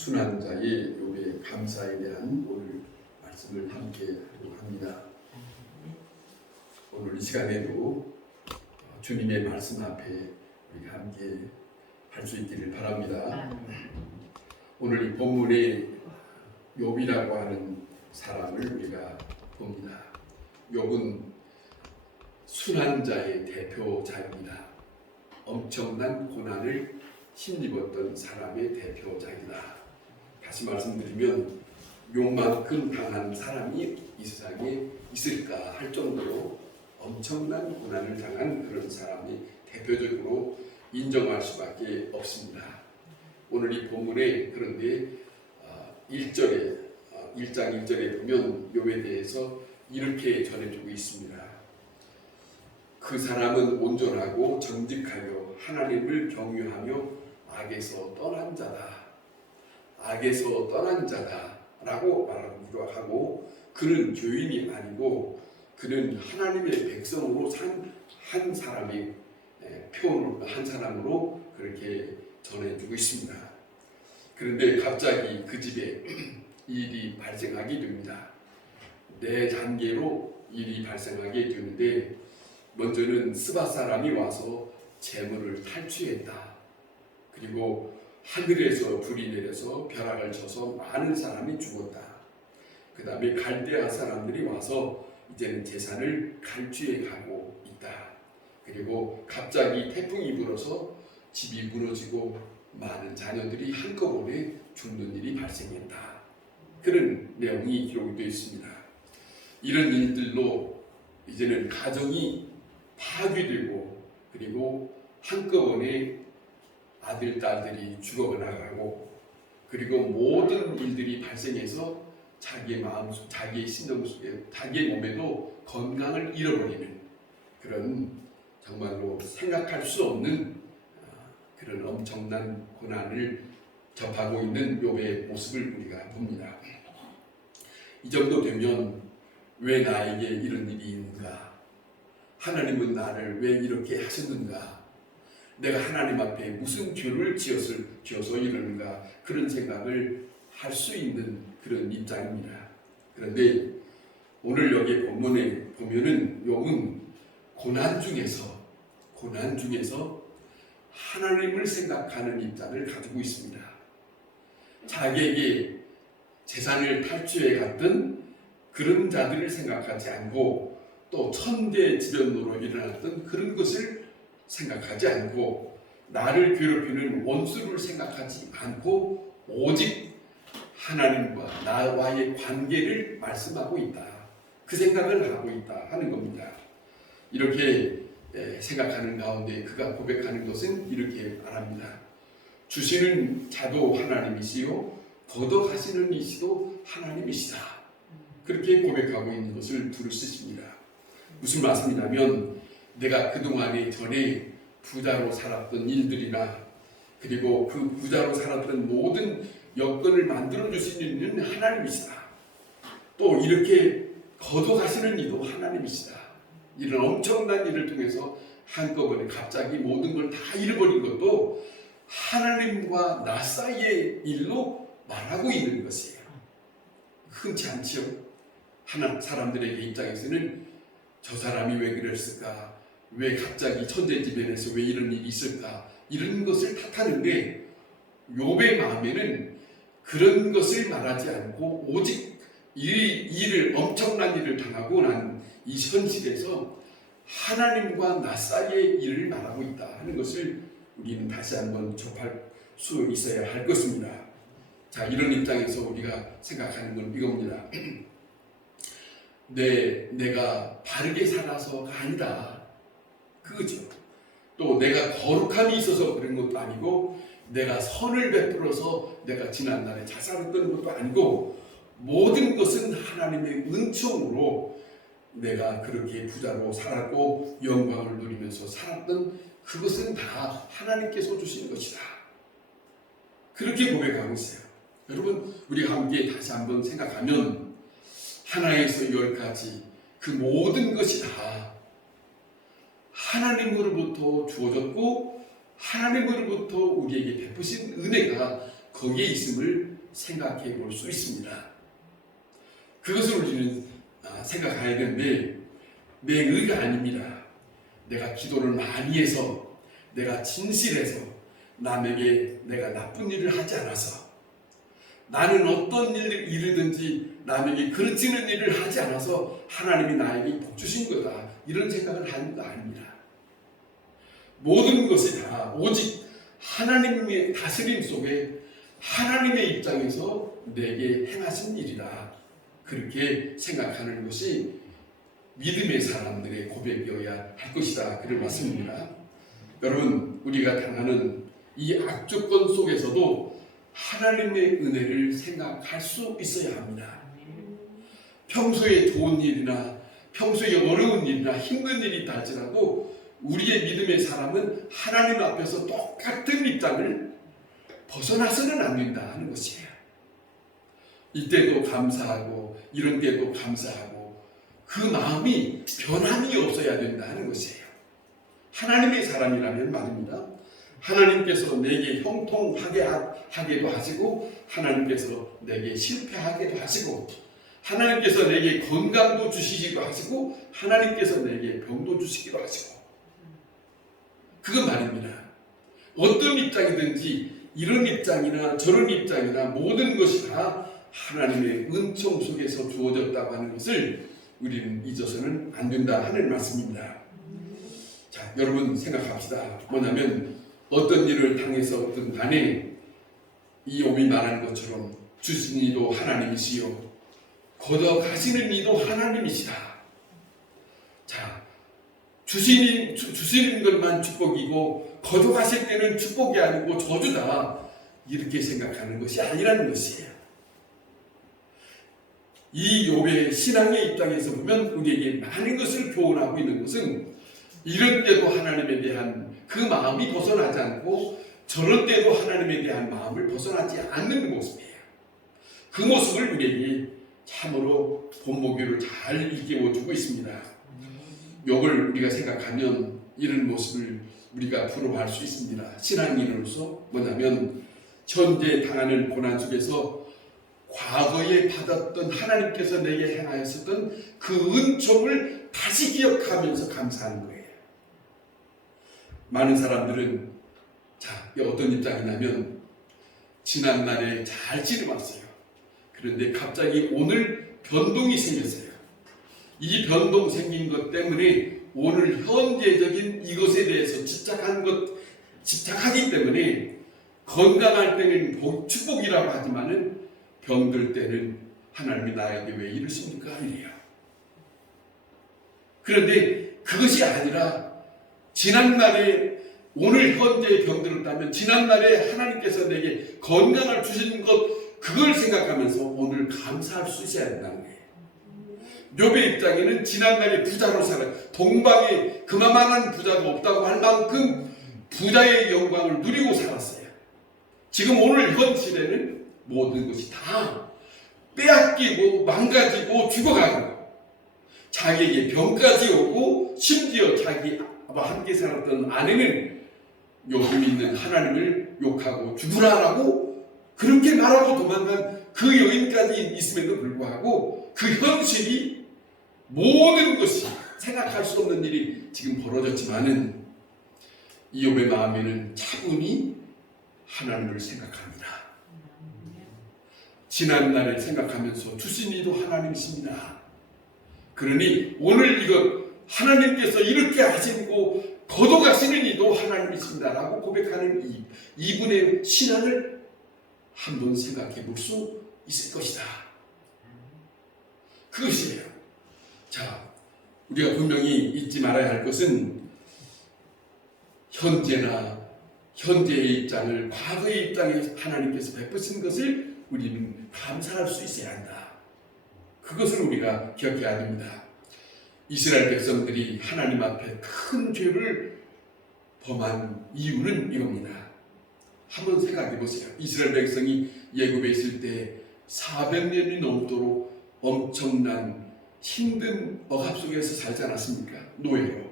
순한 자의 욥의 감사에 대한 오늘 말씀을 함께 하려고 합니다. 오늘 이 시간에도 주님의 말씀 앞에 우리가 함께 할 수 있기를 바랍니다. 오늘 이 본문에 욥이라고 하는 사람을 우리가 봅니다. 욥은 순한 자의 대표자입니다. 엄청난 고난을 힘입었던 사람의 대표자이다. 다시 말씀드리면 욥만큼 강한 사람이 이 세상에 있을까 할 정도로 엄청난 고난을 당한 그런 사람이 대표적으로 인정할 수밖에 없습니다. 오늘 이 본문에 그런데 1장 1절에 보면 욥에 대해서 이렇게 전해주고 있습니다. 그 사람은 온전하고 정직하여 하나님을 경유하며 악에서 떠난 자다. 악에서 떠난 자다라고 말하기도 하고, 그는 죄인이 아니고 그는 하나님의 백성으로 산 한 사람이 표현을 한 사람으로 그렇게 전해주고 있습니다. 그런데 갑자기 그 집에 일이 발생하게 됩니다. 네 단계로 일이 발생하게 되는데, 먼저는 스바 사람이 와서 재물을 탈취했다. 그리고 하늘에서 불이 내려서 벼락을 쳐서 많은 사람이 죽었다. 그 다음에 갈대아 사람들이 와서 이제는 재산을 갈취해 가고 있다. 그리고 갑자기 태풍이 불어서 집이 무너지고 많은 자녀들이 한꺼번에 죽는 일이 발생했다. 그런 내용이 기록이 되어 있습니다. 이런 일들로 이제는 가정이 파괴되고, 그리고 한꺼번에 아들, 딸들이 죽어나가고, 그리고 모든 일들이 발생해서 자기의 마음, 자기의 신경 속에, 자기의 몸에도 건강을 잃어버리는 그런 정말로 생각할 수 없는 그런 엄청난 고난을 접하고 있는 욥의 모습을 우리가 봅니다. 이 정도 되면 왜 나에게 이런 일이 있는가? 하나님은 나를 왜 이렇게 하셨는가? 내가 하나님 앞에 무슨 죄를 지어서 이러는가? 그런 생각을 할 수 있는 그런 입장입니다. 그런데 오늘 여기 본문에 보면은 욥은 고난 중에서 하나님을 생각하는 입장을 가지고 있습니다. 자기에게 재산을 탈취해 갔던 그런 자들을 생각하지 않고, 또 천대지변으로 일어났던 그런 것을 생각하지 않고, 나를 괴롭히는 원수를 생각하지 않고 오직 하나님과 나와의 관계를 말씀하고 있다. 그 생각을 하고 있다 하는 겁니다. 이렇게 생각하는 가운데 그가 고백하는 것은 이렇게 말합니다. 주시는 자도 하나님이시요 걷어가시는 이시도 하나님이시다. 그렇게 고백하고 있는 것을 두루 쓰십니다. 무슨 말씀이냐면, 내가 그동안에 전에 부자로 살았던 일들이나, 그리고 그 부자로 살았던 모든 여건을 만들어 주시는 이는 하나님이시다. 또 이렇게 걷어가시는 이도 하나님이시다. 이런 엄청난 일을 통해서 한꺼번에 갑자기 모든 걸 다 잃어버린 것도 하나님과 나 사이의 일로 말하고 있는 것이에요. 흔치 않지요. 사람들에게 입장에서는 저 사람이 왜 그랬을까? 왜 갑자기 천재지변에서 왜 이런 일이 있을까? 이런 것을 탓하는데, 욥의 마음에는 그런 것을 말하지 않고 오직 엄청난 일을 당하고 난 이 현실에서 하나님과 나 사이의 일을 말하고 있다 하는 것을 우리는 다시 한번 접할 수 있어야 할 것입니다. 자, 이런 입장에서 우리가 생각하는 건 이겁니다. 내가 바르게 살아서가 아니다. 그거죠. 또 내가 거룩함이 있어서 그런 것도 아니고, 내가 선을 베풀어서 내가 지난날에 자살했던 것도 아니고, 모든 것은 하나님의 은총으로 내가 그렇게 부자로 살았고 영광을 누리면서 살았던 그것은 다 하나님께서 주신 것이다. 그렇게 고백하고 있어요. 여러분, 우리가 함께 다시 한번 생각하면 하나에서 10가지 그 모든 것이 다 하나님으로부터 주어졌고, 하나님으로부터 우리에게 베푸신 은혜가 거기에 있음을 생각해 볼 수 있습니다. 그것을 우리는 생각해야 되는데 내 의가 아닙니다. 내가 기도를 많이 해서 내가 진실해서 남에게 내가 나쁜 일을 하지 않아서 나는 어떤 일이든지 남에게 그르치는 일을 하지 않아서 하나님이 나에게 복 주신 거다 이런 생각을 하는 거 아닙니다. 모든 것이 다 오직 하나님의 다스림 속에 하나님의 입장에서 내게 행하신 일이다 그렇게 생각하는 것이 믿음의 사람들의 고백이어야 할 것이다 그런 말씀입니다. 여러분 우리가 당하는 이 악조건 속에서도 하나님의 은혜를 생각할 수 있어야 합니다. 평소에 좋은 일이나 평소에 어려운 일이나 힘든 일이 있다 할지라도 우리의 믿음의 사람은 하나님 앞에서 똑같은 입장을 벗어나서는 안 된다 하는 것이에요. 이때도 감사하고 이런 때도 감사하고 그 마음이 변함이 없어야 된다 하는 것이에요. 하나님의 사람이라면 말입니다. 하나님께서 내게 형통하게 하게도 하시고 하나님께서 내게 실패하게도 하시고 하나님께서 내게 건강도 주시기도 하시고 하나님께서 내게 병도 주시기도 하시고 그건 말입니다. 어떤 입장이든지 이런 입장이나 저런 입장이나 모든 것이 다 하나님의 은총 속에서 주어졌다고 하는 것을 우리는 잊어서는 안 된다 하는 말씀입니다. 자, 여러분 생각합시다. 뭐냐면 어떤 일을 당해서 어떤 간에 이욥이 말하는 것처럼 주신 이도 하나님이시요 걷어가시는 이도 하나님이시다. 자, 주시는 것만 축복이고 거둬가실 때는 축복이 아니고 저주다 이렇게 생각하는 것이 아니라는 것이에요. 이 욥의 신앙의 입장에서 보면 우리에게 많은 것을 교훈하고 있는 것은 이런 때도 하나님에 대한 그 마음이 벗어나지 않고 저런 때도 하나님에 대한 마음을 벗어나지 않는 모습이에요. 그 모습을 우리에게 참으로 본보기로 잘 일깨워주고 있습니다. 욥을 우리가 생각하면 이런 모습을 우리가 부러워할 수 있습니다. 신앙인으로서 뭐냐면 현재 당하는 고난 속에서 과거에 받았던 하나님께서 내게 행하였었던 그 은총을 다시 기억하면서 감사하는 거예요. 많은 사람들은 어떤 입장이냐면 지난날에 잘 지내왔어요. 그런데 갑자기 오늘 변동이 생겼어요. 이 변동 생긴 것 때문에 오늘 현재적인 이것에 대해서 집착하기 때문에 건강할 때는 축복이라고 하지만은 병들 때는 하나님이 나에게 왜 이러십니까? 이래요. 그런데 그것이 아니라 지난날에 오늘 현재에 병들었다면 지난날에 하나님께서 내게 건강을 주신 것 그걸 생각하면서 오늘 감사할 수 있어야 된다는 거예요. 욥의 입장에는 지난날에 부자로 살아요. 동방에 그만한 부자가 없다고 할 만큼 부자의 영광을 누리고 살았어요. 지금 오늘 현실에는 모든 것이 다 빼앗기고 망가지고 죽어가고 자기에게 병까지 오고 심지어 자기와 함께 살았던 아내는 요즘 있는 하나님을 욕하고 죽으라라고 그렇게 말하고 도망간 그 여인까지 있음에도 불구하고 그 현실이 모든 것이 생각할 수 없는 일이 지금 벌어졌지만은 이욥의 마음에는 차분히 하나님을 생각합니다. 지난날을 생각하면서 주신 이도 하나님이십니다. 그러니 오늘 이것 하나님께서 이렇게 하시고 거둬가시는 이도 하나님이십니다 라고 고백하는 이분의 신앙을 한번 생각해 볼 수 있을 것이다. 그것이에요. 자, 우리가 분명히 잊지 말아야 할 것은 현재의 입장을 과거의 입장에 하나님께서 베푸신 것을 우리는 감사할 수 있어야 한다. 그것을 우리가 기억해야 됩니다. 이스라엘 백성들이 하나님 앞에 큰 죄를 범한 이유는 이겁니다. 한번 생각해 보세요. 이스라엘 백성이 예굽에 있을 때 400년이 넘도록 엄청난 힘든 억압 속에서 살지 않았습니까? 노예로.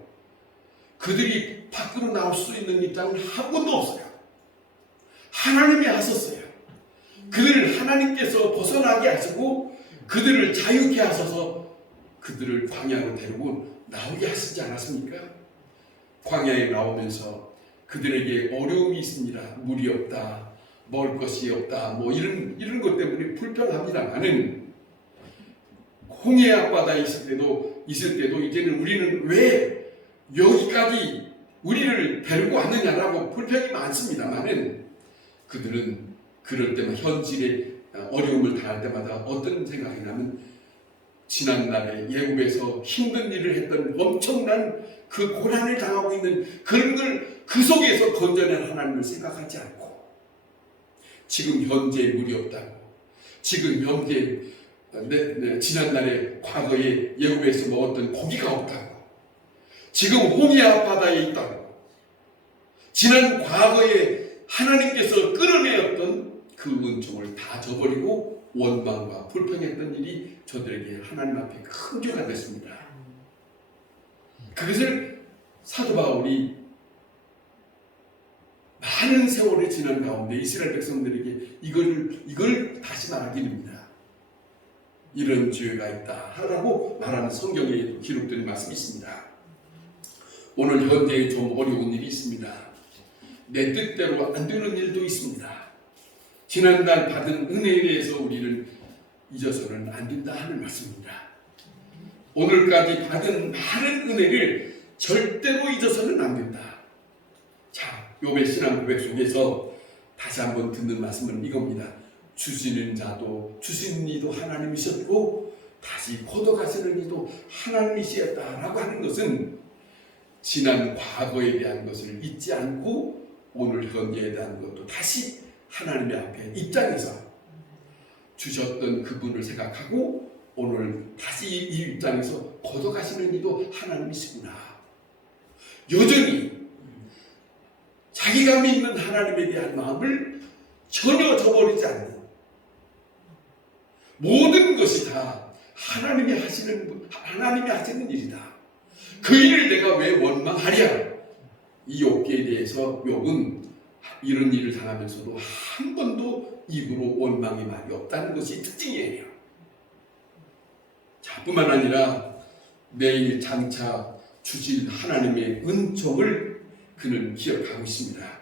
그들이 밖으로 나올 수 있는 입장은 한 번도 없어요. 하나님이 하셨어요. 그들을 하나님께서 벗어나게 하시고 그들을 자유케 하셔서 그들을 광야로 데리고 나오게 하시지 않았습니까? 광야에 나오면서 그들에게 어려움이 있습니다. 물이 없다, 먹을 것이 없다, 뭐 이런 것 때문에 불평합니다만은 홍해 앞바다에 있을 때도 이제는 우리는 왜 여기까지 우리를 데리고 왔느냐라고 불평이 많습니다만은 그들은 그럴 때마다 현실의 어려움을 당할 때마다 어떤 생각이냐면 지난날에 예굽에서 힘든 일을 했던 엄청난 그 고난을 당하고 있는 그런 걸 그 속에서 건져낸 하나님을 생각하지 않고 지금 현재에 물이 없다고 지금 현재 지난날에 과거에 예굽에서 먹었던 고기가 없다고 지금 홍해 앞바다에 있다고 지난 과거에 하나님께서 끌어내었던 그 은총을 다 저버리고 원망과 불평했던 일이 저들에게 하나님 앞에 큰 죄가 됐습니다. 그것을 사도 바울이 많은 세월이 지난 가운데 이스라엘 백성들에게 이걸 다시 말하기입니다. 이런 죄가 있다 하라고 말하는 성경에 기록된 말씀이 있습니다. 오늘 현대에 좀 어려운 일이 있습니다. 내 뜻대로 안 되는 일도 있습니다. 지난날 받은 은혜에 대해서 우리는 잊어서는 안 된다 하는 말씀입니다. 오늘까지 받은 많은 은혜를 절대로 잊어서는 안 된다. 자, 욥의 신앙 고백 속에서 다시 한번 듣는 말씀은 이겁니다. 주시는 자도 주시는 이도 하나님이셨고 다시 걷어가시는 이도 하나님이시었다라고 하는 것은 지난 과거에 대한 것을 잊지 않고 오늘 현재에 대한 것도 다시 하나님의 앞에 입장에서 주셨던 그분을 생각하고 오늘 다시 이 입장에서 걷어가시는 이도 하나님이시구나. 여전히 자기가 믿는 하나님에 대한 마음을 전혀 저버리지 않는 모든 것이 다 하나님이 하시는 일이다. 그 일을 내가 왜 원망하랴? 이 욥기에 대해서 욥은 이런 일을 당하면서도 한 번도 입으로 원망의 말이 없다는 것이 특징이에요. 자, 뿐만 아니라 내일 장차 주실 하나님의 은총을 그는 기억하고 있습니다.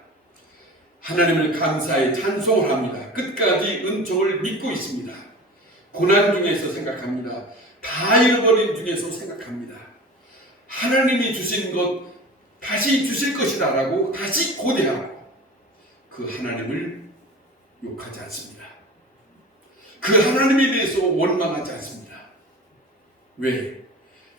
하나님을 감사에 찬송을 합니다. 끝까지 은총을 믿고 있습니다. 고난 중에서 생각합니다. 다 잃어버린 중에서 생각합니다. 하나님이 주신 것 다시 주실 것이다 라고 다시 고대하고 그 하나님을 욕하지 않습니다. 그 하나님에 대해서 원망하지 않습니다. 왜?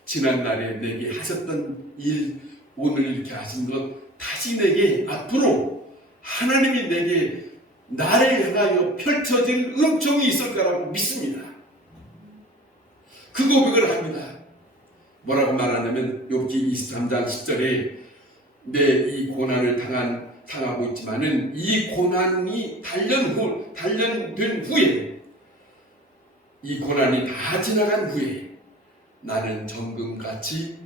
지난날에 내게 하셨던 일, 오늘 이렇게 하신 것 다시 내게 앞으로 하나님이 내게 나를 향하여 펼쳐진 은총이 있을 거라고 믿습니다. 그 고백을 합니다. 뭐라고 말하냐면 욥기 23장 10절에 내 이 고난을 당하고 있지만은 이 고난이 단련된 후에 이 고난이 다 지나간 후에 나는 정금같이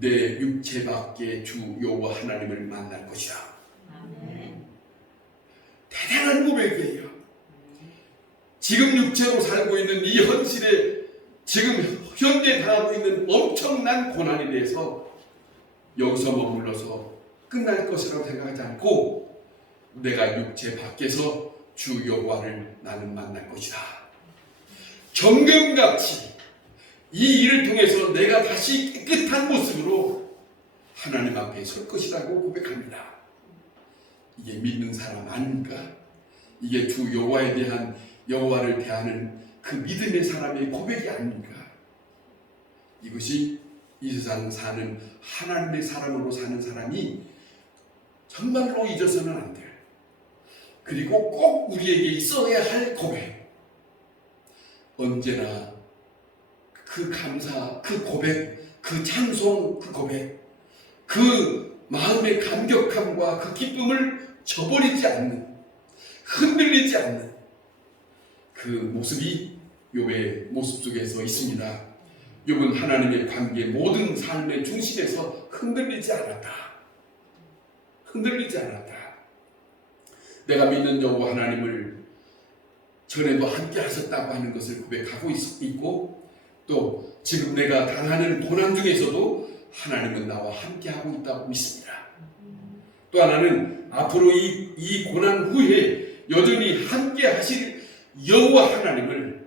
내 육체 밖에 주 여호와 하나님을 만날 것이다. 아멘. 대단한 고백이에요. 지금 육체로 살고 있는 이 현실에 지금 현대에 당하고 있는 엄청난 고난에 대해서 여기서 머물러서 끝날 것이라고 생각하지 않고 내가 육체 밖에서 주 여호와를 나는 만날 것이다. 정금같이 이 일을 통해서 내가 다시 깨끗한 모습으로 하나님 앞에 설 것이라고 고백합니다. 이게 믿는 사람 아닙니까? 이게 주 여호와에 대한 여호와를 대하는 그 믿음의 사람의 고백이 아닙니까? 이것이 이 세상 사는 하나님의 사람으로 사는 사람이 정말로 잊어서는 안 될, 그리고 꼭 우리에게 있어야 할 고백. 언제나 그 감사, 그 고백, 그 찬송, 그 고백, 그 마음의 감격함과 그 기쁨을 저버리지 않는, 흔들리지 않는 그 모습이 욥의 모습 속에서 있습니다. 욥은 하나님의 관계 모든 삶의 중심에서 흔들리지 않았다. 흔들리지 않았다. 내가 믿는 여호와 하나님을 전에도 함께 하셨다고 하는 것을 고백하고 있고, 또 지금 내가 당하는 고난 중에서도 하나님은 나와 함께하고 있다고 믿습니다. 또 하나는 앞으로 이 고난 후에 여전히 함께 하실 여호와 하나님을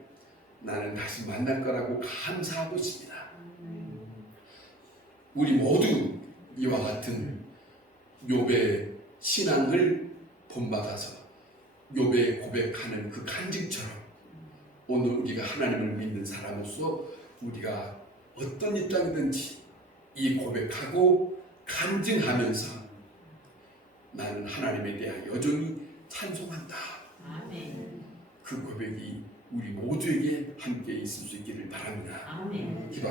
나는 다시 만날 거라고 감사하고 있습니다. 우리 모두 이와 같은 욥의 신앙을 본받아서 욥의 고백하는 그 간증처럼 오늘 우리가 하나님을 믿는 사람으로서 우리가 어떤 입장이든지 이 고백하고 간증하면서 나는 하나님에 대하여 여전히 찬송한다. 아멘. 그 고백이 우리 모두에게 함께 있을 수 있기를 바랍니다. 아멘. 기도하겠습니다.